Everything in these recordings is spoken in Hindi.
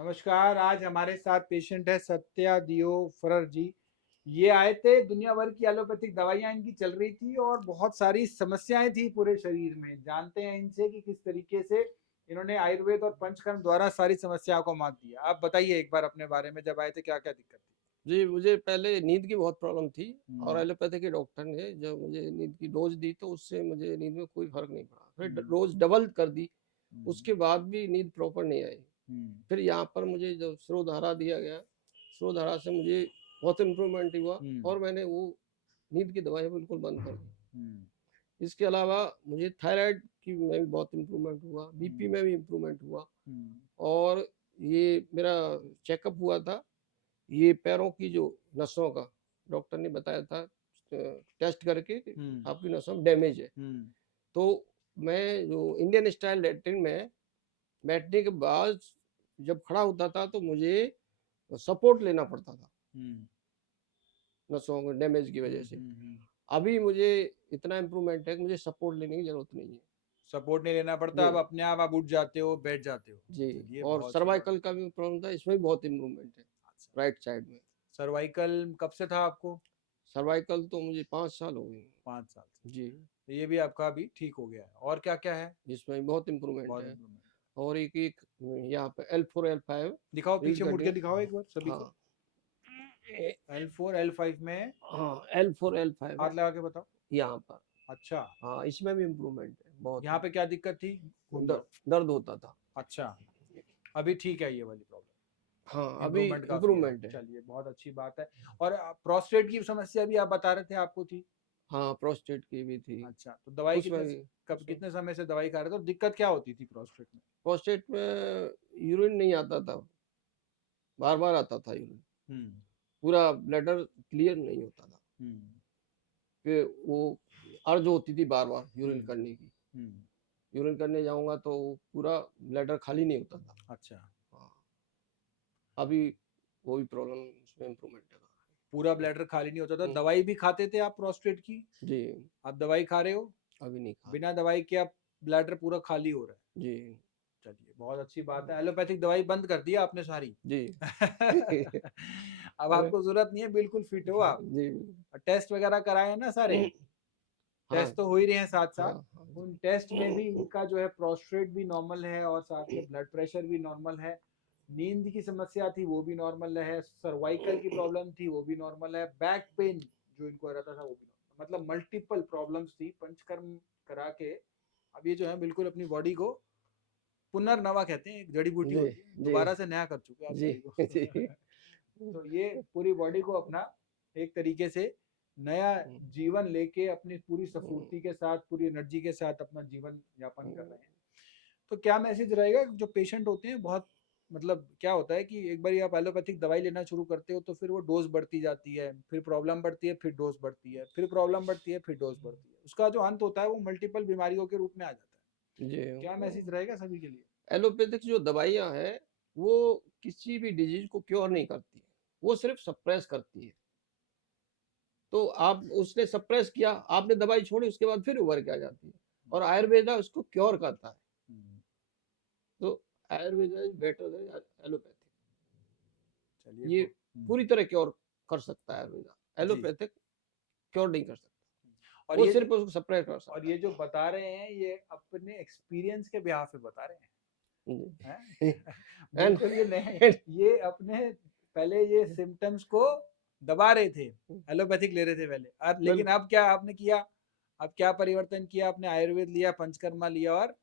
नमस्कार। आज हमारे साथ पेशेंट है सत्या दियोफरर जी। ये आए थे, दुनिया भर की एलोपैथिक दवाइयाँ इनकी चल रही थी और बहुत सारी समस्याएं थी पूरे शरीर में। जानते हैं इनसे कि किस तरीके से इन्होंने आयुर्वेद और पंचकर्म द्वारा सारी समस्याओं को मात दिया। आप बताइए एक बार अपने बारे में, जब आए थे क्या क्या दिक्कत थी? जी, मुझे पहले नींद की बहुत प्रॉब्लम थी और हम्म। एलोपैथी के डॉक्टर ने जब मुझे नींद की डोज़ दी तो उससे मुझे नींद में कोई फ़र्क नहीं पड़ा। फिर ड हम्म। डोज़ डबल कर दी, हम्म। उसके बाद भी नींद प्रॉपर नहीं आई। हम्म। फिर यहाँ पर मुझे जब शिरोधारा दिया गया, शिरोधारा से मुझे बहुत इम्प्रूवमेंट हुआ हम्म। और मैंने वो नींद की दवाइयाँ बिल्कुल बंद कर दी। हम्म। इसके अलावा मुझे थायराइड की में भी बहुत इम्प्रूवमेंट हुआ, बीपी हम्म। में भी इम्प्रूवमेंट हुआ हम्म। और ये मेरा चेकअप हुआ था, ये पैरों की जो नसों का डॉक्टर ने बताया था टेस्ट करके कि हम्म। आपकी नसों में डैमेज है। हम्म। तो मैं जो इंडियन स्टाइल लैट्रिन में बैठने के बाद जब खड़ा होता था तो मुझे सपोर्ट लेना पड़ता था हम्म। नसों के डैमेज की वजह हम्म। से। हम्म। अभी मुझे इतना इम्प्रूवमेंट है कि मुझे सपोर्ट लेने की जरूरत नहीं है। सपोर्ट नहीं लेना पड़ता, जी अब अपने आप उठ जाते हो, बैठ जाते हो। जी। चलिए, और बहुत अच्छी बात। सर्वाइकल का भी प्रॉब्लम था, इसमें भी बहुत इम्प्रूवमेंट है अच्छा। राइट साइड में। सर्वाइकल कब से था आपको? सर्वाइकल तो मुझे 5 साल हो गए। 5 साल से। जी। तो ये भी आपका अभी ठीक हो गया है। और क्या क्या है? इसमें बहुत इम्प्रूवमेंट बहुत है। इम्प्रूवमेंट। और एक एक यहाँ पे L4 L5 दिखाओ, रीड पीछे मुड़ के कटिंग। दिखाओ एक बार सभी को। हाँ L4 L5 में हाँ L4 L5 हाथ है लगा के बताओ। यहाँ पर। अच्छा। हाँ इसमें भी इम्प्रूवमेंट है बहुत यहाँ ही। पे क्या दिक्कत थी? घुंडी। दर्द होता था। अच्छा। अभी ठीक है ये वाली प्रॉब्लम। हाँ अभी इम्प्रूवमेंट काफी है। इम्प्रूवमेंट है। चलिए, बहुत अच्छी बात है। और प्रोस्टेट की समस्या भी आप बता रहे थे आपको थी। हाँ प्रोस्टेट की भी थी। अच्छा, तो दवाई उसमें भी कब उसमें कितने समय से दवाई खा रहे थे और दिक्कत क्या होती थी प्रोस्टेट में? प्रोस्टेट में यूरिन नहीं आता था, बार बार आता था यूरिन, हम्म। पूरा ब्लैडर क्लियर नहीं होता था। हम्म। फिर वो अर्ज होती थी बार बार यूरिन हम्म। करने की। हम्म। यूरिन करने जाऊंगा तो पूरा ब्लैडर खाली नहीं होता था। अच्छा। हाँ अभी वो भी प्रॉब्लम उसमें इम्प्रूवमेंट है। पूरा ब्लैडर खाली नहीं होता था। हम्म, दवाई भी खाते थे आप प्रोस्टेट की? जी आप दवाई खा रहे हो? अभी नहीं खा रहा। बिना दवाई के आप ब्लैडर पूरा खाली हो रहा है? जी चलिए, बहुत अच्छी बात है। एलोपैथिक दवाई बंद कर दी आपने सारी। जी अब आपको जरूरत नहीं है, बिल्कुल फिट हो आप। जी टेस्ट वगैरह कराए हैं ना सारे? हाँ टेस्ट तो हो ही रहे हैं साथ साथ। हाँ हाँ उन टेस्ट में भी इनका जो है प्रोस्टेट भी नॉर्मल है और साथ में ब्लड प्रेशर भी नॉर्मल है। नींद की समस्या थी वो भी नॉर्मल है। सर्वाइकल की प्रॉब्लम थी वो भी नॉर्मल है। बैक पेन जो इनको रहता था वो भी नॉर्मल, मतलब मल्टीपल प्रॉब्लम्स थी पंचकर्म करा के। अब ये जो है बिल्कुल अपनी बॉडी को पुनर्नवा कहते हैं, एक जड़ी बूटी जी होती है, जी दोबारा से नया कर चुके हैं आप जी बॉडी को। जी तो ये पूरी बॉडी को अपना एक तरीके से नया जीवन लेके अपनी पूरी स्फूर्ति के साथ, पूरी एनर्जी के साथ अपना जीवन यापन कर रहे हैं। तो क्या मैसेज रहेगा जो पेशेंट होते हैं? बहुत मतलब क्या होता है कि एक बार आप एलोपैथिक दवाई लेना शुरू करते हो तो फिर वो डोज बढ़ती जाती है, फिर प्रॉब्लम बढ़ती है, फिर डोज बढ़ती है, फिर प्रॉब्लम बढ़ती है, फिर डोज बढ़ती है। उसका जो अंत होता है वो मल्टीपल बीमारियों के रूप में आ जाता है। जी। तो क्या मैसेज रहेगा सभी के लिए? एलोपैथिक जो दवाइयाँ हैं वो किसी भी डिजीज को क्योर नहीं करती है, वो सिर्फ सप्रेस करती है। तो आप उसने सप्रेस किया, आपने दवाई छोड़ी, उसके बाद फिर उभर के आ जाती है। और आयुर्वेदा उसको क्योर करता है। हम्म। तो Ayurveda is better than allopathic. चलिए ये पूरी तरह क्योर कर सकता है आयुर्वेदा, जी। एलोपैथिक क्योर नहीं कर सकता। और वो ये सिर्फ उसको सप्रेस कर और सकता ये जो बता रहे हैं ये अपने एक्सपीरियंस के बिहाफ पे बता रहे है। हैं। एंड बिल्कुल ये नहीं, ये अपने पहले ये सिम्टम्स को दबा रहे थे, एलोपैथिक ले रहे थे पहले, और लेकिन बिल्कुल अब क्या आपने किया? अब क्या परिवर्तन किया आपने? आयुर्वेद लिया, पंचकर्मा लिया और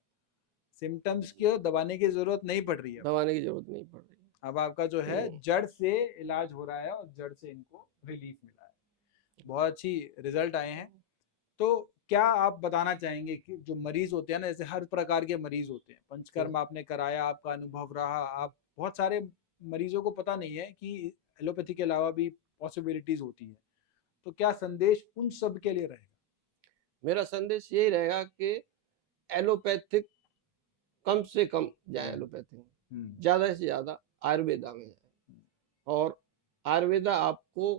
सिम्टम्स को दबाने की जरूरत नहीं पड़ रही है। दबाने की जरूरत नहीं पड़ रही। अब आपका जो है जड़ से इलाज हो रहा है और जड़ से इनको रिलीफ मिला है। बहुत अच्छी रिजल्ट आए हैं। तो क्या आप बताना चाहेंगे कि जो मरीज होते हैं ना, जैसे हर प्रकार के मरीज होते हैं, पंचकर्म आपने कराया, आपका अनुभव रहा, आप बहुत सारे मरीजों को पता नहीं है कि एलोपैथी के अलावा भी पॉसिबिलिटीज होती है। तो क्या संदेश उन सब के लिए रहेगा? मेरा संदेश यही रहेगा कि एलोपैथिक कम से कम जाए, एलोपैथिक हम्म। ज्यादा से ज्यादा आयुर्वेदा में जाए। और आयुर्वेदा आपको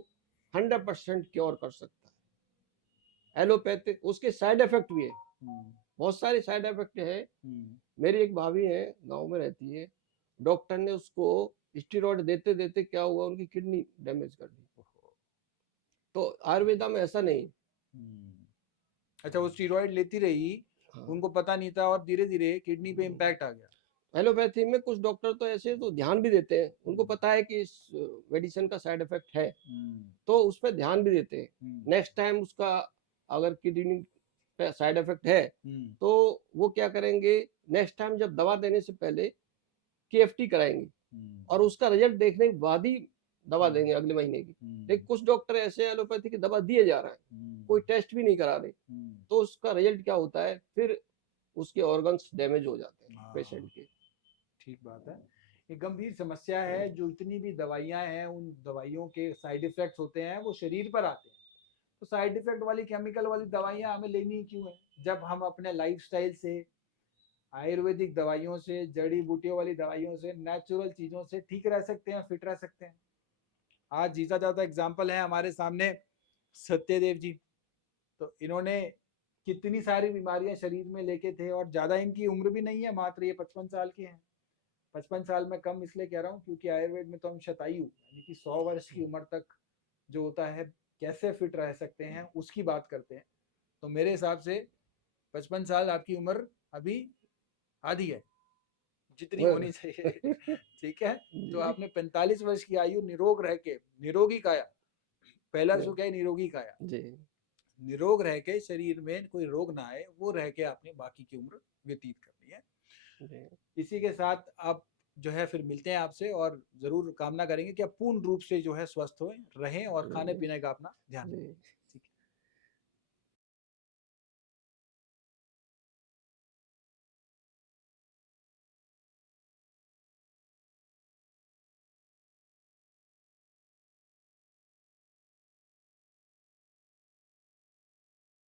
100% क्योर कर सकता है। एलोपैथिक उसके साइड इफेक्ट भी है, हम्म। बहुत सारे साइड इफेक्ट है। हम्म। मेरी एक भाभी है, गांव में रहती है, डॉक्टर ने उसको स्टेरॉइड देते देते क्या हुआ, उनकी किडनी डैमेज कर दी। तो आयुर्वेदा में ऐसा नहीं। अच्छा, वो स्टीरॉइड लेती रही, हाँ, उनको पता नहीं था और धीरे धीरे किडनी पे इम्पैक्ट आ गया। एलोपैथी में कुछ डॉक्टर तो ऐसे तो ध्यान भी देते हैं, उनको पता है कि इस मेडिसिन का साइड इफेक्ट है, तो उस पर ध्यान भी देते हैं। नेक्स्ट टाइम उसका अगर किडनी पे साइड इफेक्ट है तो वो क्या करेंगे, नेक्स्ट टाइम जब दवा देने से पहले केएफटी कराएंगे और उसका रिजल्ट देखने के बाद ही दवा देंगे अगले महीने की। लेकिन कुछ डॉक्टर ऐसे एलोपैथी की दवा दिए जा रहे हैं, कोई टेस्ट भी नहीं करा रहे, तो उसका रिजल्ट क्या होता है, फिर उसके ऑर्गन्स डैमेज हो जाते हैं पेशेंट के। ठीक बात है। ये गंभीर समस्या है, जो इतनी भी दवाइयां हैं उन दवाइयों के साइड इफेक्ट्स होते हैं वो शरीर पर आते हैं। तो साइड इफेक्ट वाली केमिकल वाली दवाइयां हमें लेनी क्यों है, जब हम अपने लाइफस्टाइल से, आयुर्वेदिक दवाइयों से, जड़ी बूटियों वाली दवाइयों से, नेचुरल चीजों से ठीक रह सकते हैं, फिट रह सकते हैं। आज जीता जाता एग्जाम्पल है हमारे सामने सत्यदेव जी। तो इन्होंने कितनी सारी बीमारियां शरीर में लेके थे और ज्यादा इनकी उम्र भी नहीं है, मात्र ये 55 साल के हैं। 55 साल में कम इसलिए कह रहा हूँ क्योंकि आयुर्वेद में तो हम शतायु यानी कि 100 वर्ष की उम्र तक जो होता है कैसे फिट रह सकते हैं उसकी बात करते हैं। तो मेरे हिसाब से 55 साल आपकी उम्र अभी आधी है जितनी होनी चाहिए। ठीक है, तो आपने 45 वर्ष की आयु निरोग रह के, निरोगी काया, पहला सो क्या है, निरोगी काया, निरोग रह के शरीर में कोई रोग ना आए वो रह के आपने बाकी की उम्र व्यतीत करनी है। इसी के साथ आप जो है फिर मिलते हैं आपसे और जरूर कामना करेंगे कि आप पूर्ण रूप से जो है स्वस्थ हो रहें और खाने पीने का अपना ध्यान रखें।